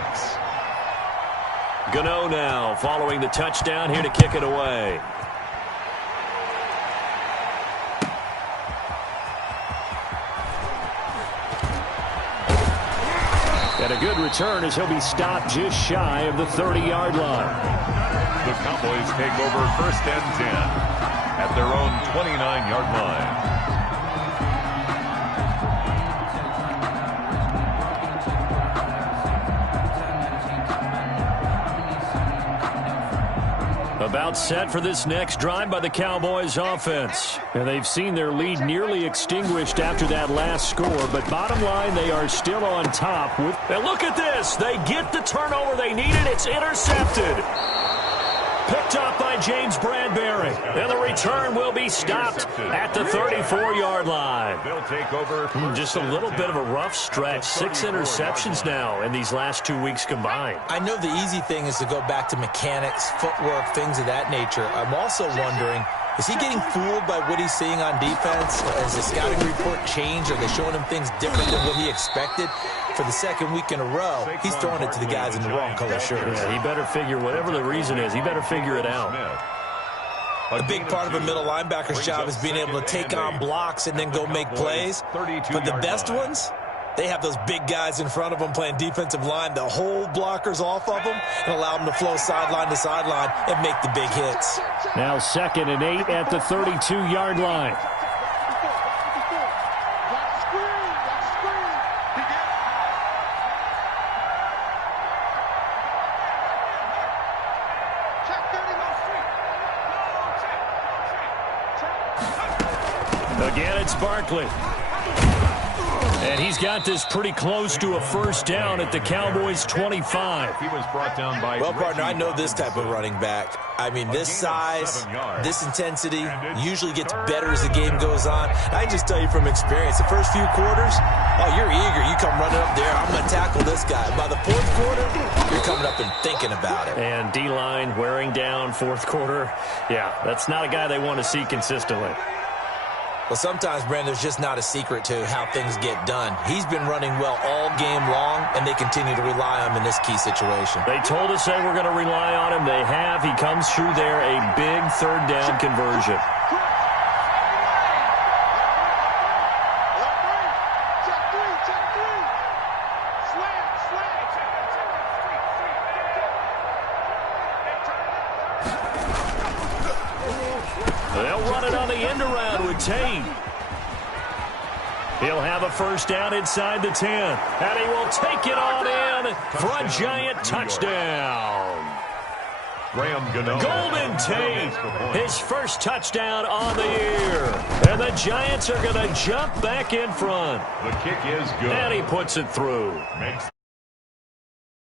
Gano now following the touchdown here to kick it away. And a good return as he'll be stopped just shy of the 30-yard line. The Cowboys take over 1st and 10 at their own 29-yard line. About set for this next drive by the Cowboys offense. And they've seen their lead nearly extinguished after that last score, but bottom line, they are still on top. And look at this. They get the turnover they needed. It's intercepted. Picked up by James Bradbury. And the return will be stopped at the 34-yard line. They'll take over. Just a little bit of a rough stretch. 6 interceptions now in these last 2 weeks combined. I know the easy thing is to go back to mechanics, footwork, things of that nature. I'm also wondering, is he getting fooled by what he's seeing on defense? Has the scouting report changed? Are they showing him things different than what he expected? For the 2nd week in a row, he's throwing it to the guys in the wrong color shirts. Yeah, he better figure, whatever the reason is, he better figure it out. A big part of a middle linebacker's job is being able to take on blocks and then go make plays. But the best ones, They have those big guys in front of them playing defensive line to hold blockers off of them and allow them to flow sideline to sideline and make the big hits. Now 2nd and 8 at the 32-yard line. Again, it's Barkley. And he's got this pretty close to a first down at the Cowboys' 25. He was brought down by... Well, partner, I know this type of running back. I mean, this size, this intensity usually gets better as the game goes on. I can just tell you from experience, the first few quarters, oh, you're eager. You come running up there, I'm going to tackle this guy. By the fourth quarter, you're coming up and thinking about it. And D-line wearing down fourth quarter. Yeah, that's not a guy they want to see consistently. Well, sometimes, Brandon, there's just not a secret to how things get done. He's been running well all game long, and they continue to rely on him in this key situation. They told us they were going to rely on him. They have. He comes through there, a big third down conversion. They'll run it on the end around with Tate. He'll have a first down inside the 10. And he will take it on in for a giant touchdown. Golden Tate, his first touchdown on the year. And the Giants are going to jump back in front. The kick is good. And he puts it through. Makes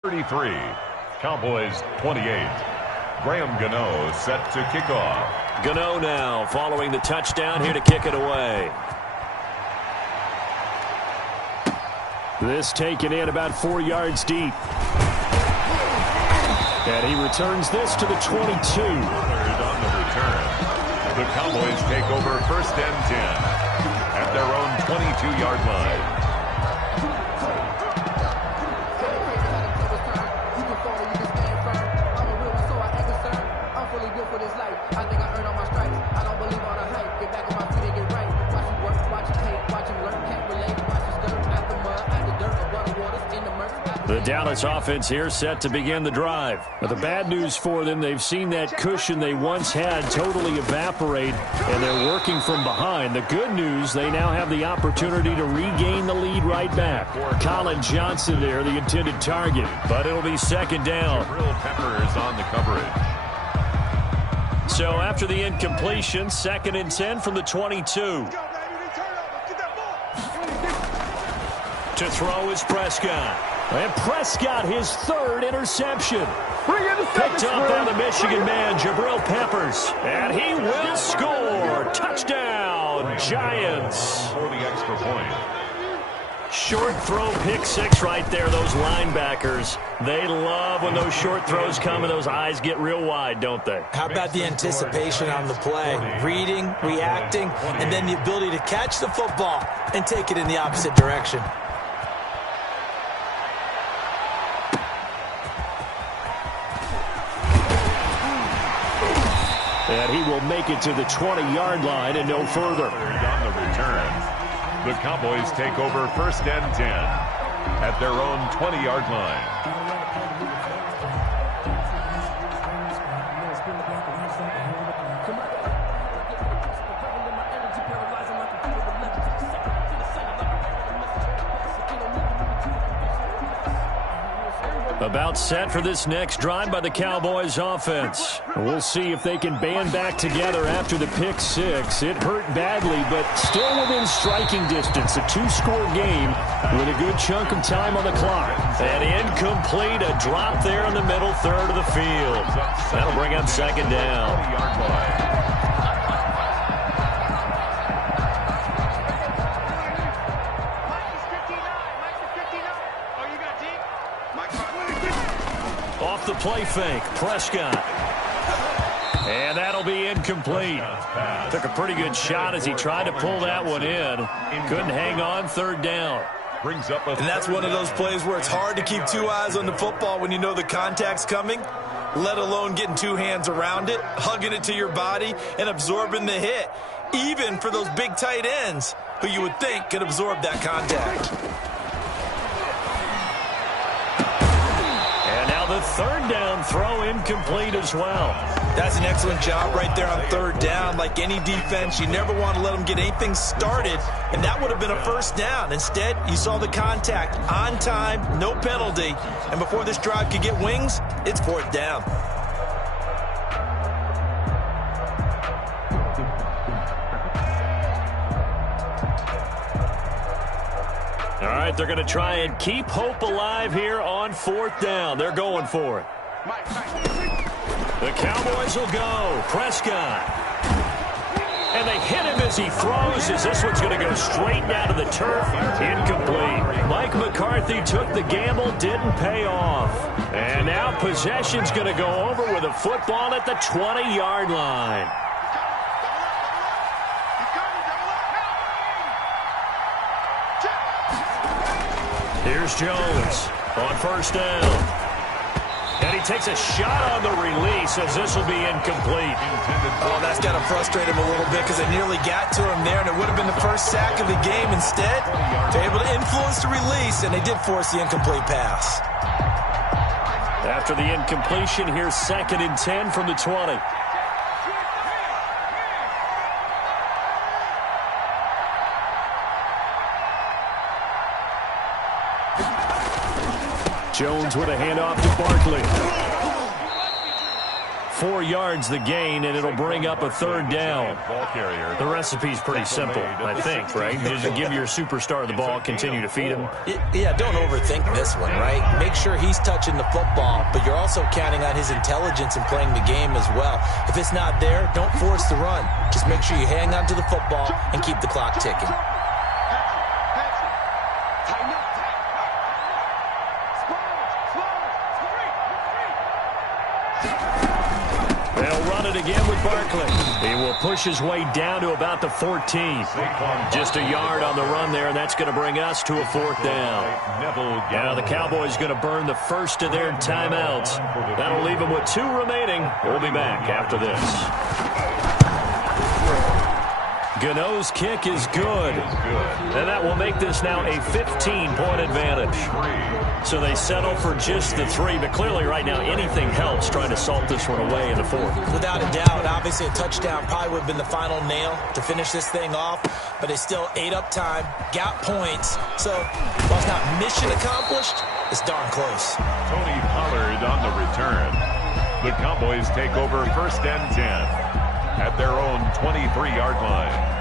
33. Cowboys 28. Graham Gano set to kick off. Gano now following the touchdown here to kick it away. This taken in about 4 yards deep. And he returns this to the 22. On the return. The Cowboys take over 1st and 10 at their own 22-yard line. The Dallas offense here set to begin the drive. But the bad news for them, they've seen that cushion they once had totally evaporate, and they're working from behind. The good news, they now have the opportunity to regain the lead right back. Colin Johnson there, the intended target, but it'll be 2nd down. Jabril Peppers on the coverage. So after the incompletion, 2nd and 10 from the 22. To throw is Prescott. And Prescott, his 3rd interception. Picked up by the Michigan man, Jabril Peppers. And he will score. Touchdown, Giants. For the extra point. Short throw, pick 6 right there. Those linebackers, they love when those short throws come and those eyes get real wide, don't they? How about the anticipation on the play? Reading, reacting, and then the ability to catch the football and take it in the opposite direction. And he will make it to the 20-yard line and no further. On the return, the Cowboys take over 1st and 10 at their own 20-yard line. About set for this next drive by the Cowboys offense. We'll see if they can band back together after the pick 6. It hurt badly, but still within striking distance. A 2-score game with a good chunk of time on the clock. And incomplete, a drop there in the middle third of the field. That'll bring up 2nd down. Off the play fake, Prescott. And that'll be incomplete. Took a pretty good shot as he tried to pull that one in. Couldn't hang on, 3rd down. And that's one of those plays where it's hard to keep 2 eyes on the football when you know the contact's coming, let alone getting 2 hands around it, hugging it to your body, and absorbing the hit, even for those big tight ends who you would think could absorb that contact. third down throw incomplete as well. That's an excellent job right there on third down. Like any defense, you never want to let them get anything started, and that would have been a first down. Instead, you saw the contact on time, no penalty, and before this drive could get wings, it's fourth down. All right, they're going to try and keep hope alive here on fourth down. They're going for it. The Cowboys will go. Prescott. And they hit him as he throws, as this one's going to go straight down to the turf. Incomplete. Mike McCarthy took the gamble, didn't pay off. And now possession's going to go over with a football at the 20-yard line. Here's Jones on first down. And he takes a shot on the release as this will be incomplete. Oh, that's got to frustrate him a little bit because it nearly got to him there, and it would have been the first sack of the game. Instead, they're able to influence the release, and they did force the incomplete pass. After the incompletion, here's 2nd and 10 from the 20. Jones with a handoff to Barkley. 4 yards the gain, and it'll bring up a third down. The recipe's pretty simple, I think, right? You just give your superstar the ball, continue to feed him. Yeah, don't overthink this one, right? Make sure he's touching the football, but you're also counting on his intelligence in playing the game as well. If it's not there, don't force the run. Just make sure you hang on to the football and keep the clock ticking. Again with Barkley. He will push his way down to about the 14. Just a yard on the run there, and that's going to bring us to a fourth down. Now the Cowboys going to burn the first of their timeouts. That'll leave them with 2 remaining. We'll be back after this. Gano's kick is good. And that will make this now a 15-point advantage. So they settle for just the 3, but clearly right now anything helps trying to salt this one away in the 4th. Without a doubt, obviously a touchdown probably would have been the final nail to finish this thing off, but they still ate up time, got points. So while it's not mission accomplished, it's darn close. Tony Pollard on the return. The Cowboys take over 1st and 10 at their own 23-yard line.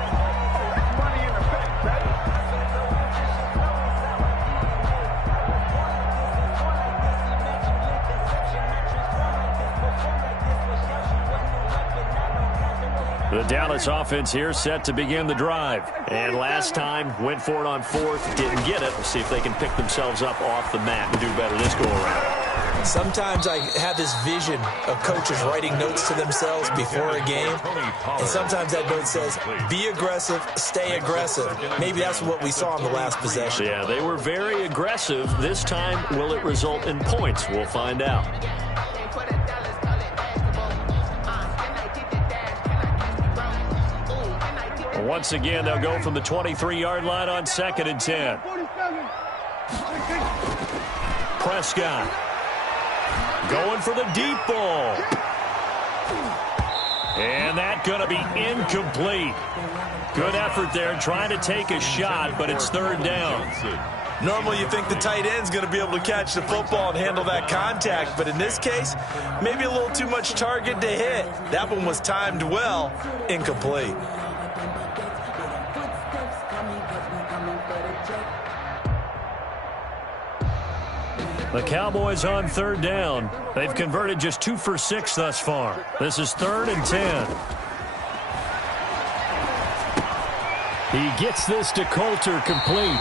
The Dallas offense here set to begin the drive. And last time, went for it on 4th, didn't get it. We'll see if they can pick themselves up off the mat and do better this go-around. Sometimes I have this vision of coaches writing notes to themselves before a game. And sometimes that note says, be aggressive, stay aggressive. Maybe that's what we saw in the last possession. Yeah, they were very aggressive. This time, will it result in points? We'll find out. Once again, they'll go from the 23-yard line on 2nd and 10. Prescott going for the deep ball. And that's going to be incomplete. Good effort there trying to take a shot, but it's 3rd down. Normally you think the tight end's going to be able to catch the football and handle that contact, but in this case, maybe a little too much target to hit. That one was timed well, incomplete. The Cowboys on 3rd down. They've converted just 2 for 6 thus far. This is 3rd and 10. He gets this to Coulter complete.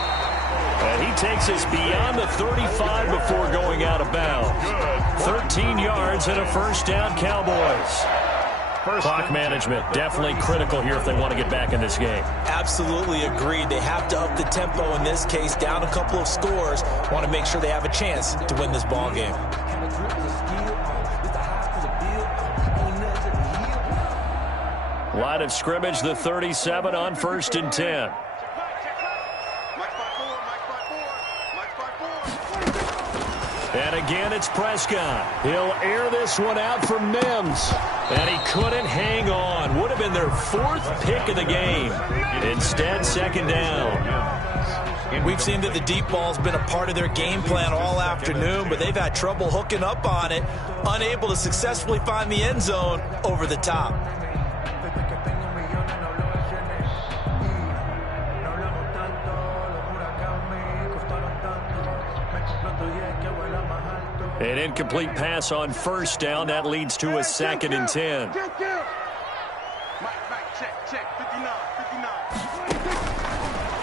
And he takes us beyond the 35 before going out of bounds. 13 yards and a 1st down, Cowboys. Clock management definitely critical here if they want to get back in this game. Absolutely agreed. They have to up the tempo in this case, down a couple of scores. Want to make sure they have a chance to win this ball game. Line of scrimmage, the 37 on 1st and 10. And And again, it's Prescott. He'll air this one out for Mims. And he couldn't hang on. Would have been their 4th pick of the game. Instead, second down. We've seen that the deep ball's been a part of their game plan all afternoon, but they've had trouble hooking up on it, unable to successfully find the end zone over the top. An incomplete pass on first down. That leads to a 2nd and 10.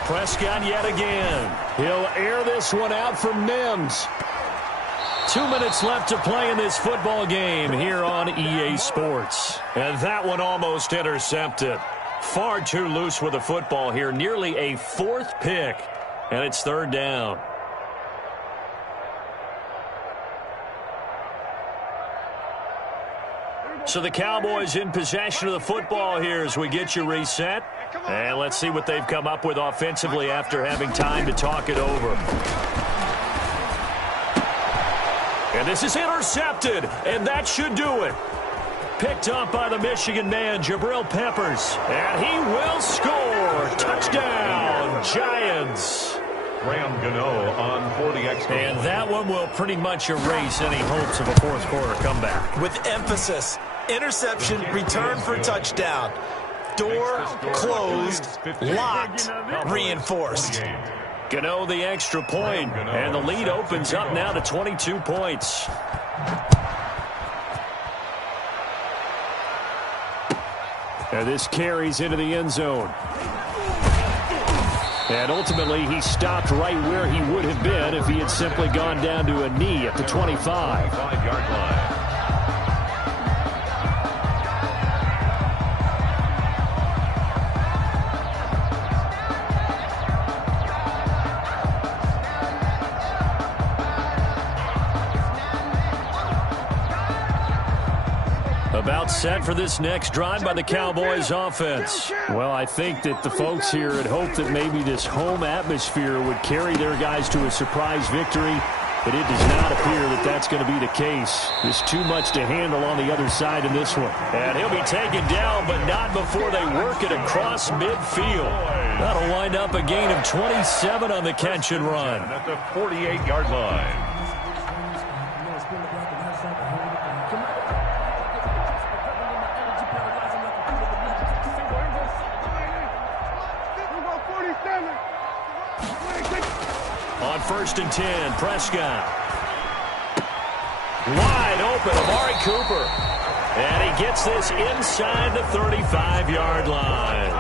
Prescott yet again. He'll air this one out for Mims. 2 minutes left to play in this football game here on EA Sports. And that one almost intercepted. Far too loose with the football here. Nearly a 4th pick. And it's 3rd down. So the Cowboys in possession of the football here as we get you reset. And let's see what they've come up with offensively after having time to talk it over. And this is intercepted, and that should do it. Picked up by the Michigan man, Jabril Peppers. And he will score. Touchdown, Giants. Graham Gano on for the extra. And that one will pretty much erase any hopes of a 4th quarter comeback. With emphasis, interception, return for touchdown. Door closed, locked, reinforced. Gano the extra point, and the lead opens up now to 22 points. And this carries into the end zone. And ultimately, he stopped right where he would have been if he had simply gone down to a knee at the 25. 5-yard line. About set for this next drive by the Cowboys offense. Well, I think that the folks here had hoped that maybe this home atmosphere would carry their guys to a surprise victory, but it does not appear that that's going to be the case. There's too much to handle on the other side in this one. And he'll be taken down, but not before they work it across midfield. That'll wind up a gain of 27 on the catch and run. At the 48-yard line. On 1st and 10, Prescott. Wide open, Amari Cooper. And he gets this inside the 35-yard line.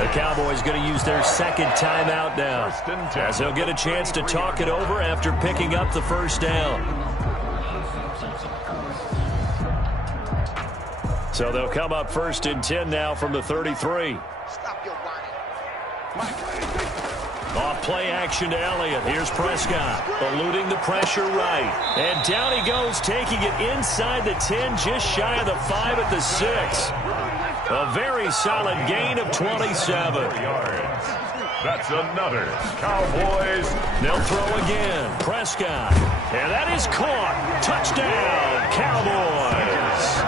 The Cowboys going to use their 2nd timeout now, as they'll get a chance to talk it over after picking up the 1st down. So they'll come up 1st and 10 now from the 33. Stop your whining. Off play action to Elliott. Here's Prescott, eluding the pressure right. And down he goes, taking it inside the 10, just shy of the 5 at the 6. A very solid gain of 27. That's another. Cowboys. They'll throw again. Prescott. And that is caught. Touchdown, Cowboys.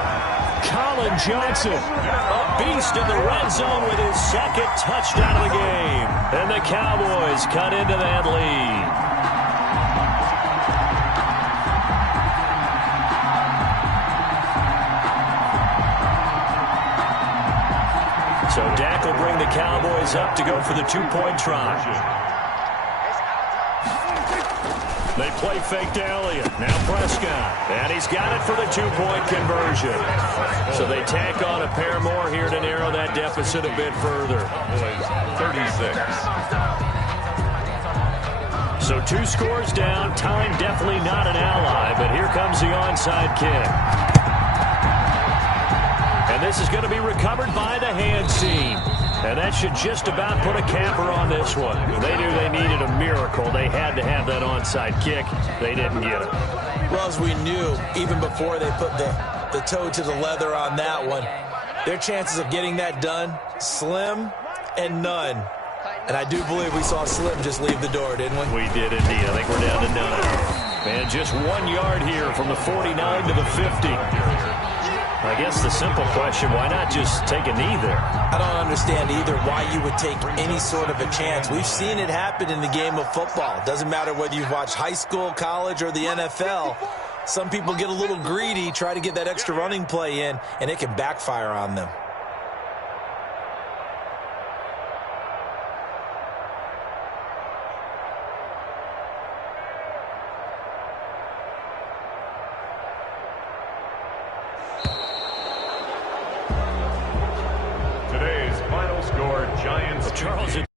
Colin Johnson, a beast in the red zone with his 2nd touchdown of the game. And the Cowboys cut into that lead. So Dak will bring the Cowboys up to go for the 2-point try. They play fake to Elliott. Now Prescott. And he's got it for the 2-point conversion. So they tack on a pair more here to narrow that deficit a bit further. 36. So 2 scores down. Time definitely not an ally, but here comes the onside kick. And this is going to be recovered by the hand team. And that should just about put a capper on this one. They knew they needed a miracle. They had to have that onside kick. They didn't get it. Well, as we knew, even before they put the toe to the leather on that one, their chances of getting that done, slim and none. And I do believe we saw Slim just leave the door, didn't we? We did indeed. I think we're down to none. And just 1 yard here from the 49 to the 50. I guess the simple question, why not just take a knee there? I don't understand either why you would take any sort of a chance. We've seen it happen in the game of football. Doesn't matter whether you've watched high school, college, or the NFL. Some people get a little greedy, try to get that extra running play in, and it can backfire on them. Today's final score, Giants. Charles.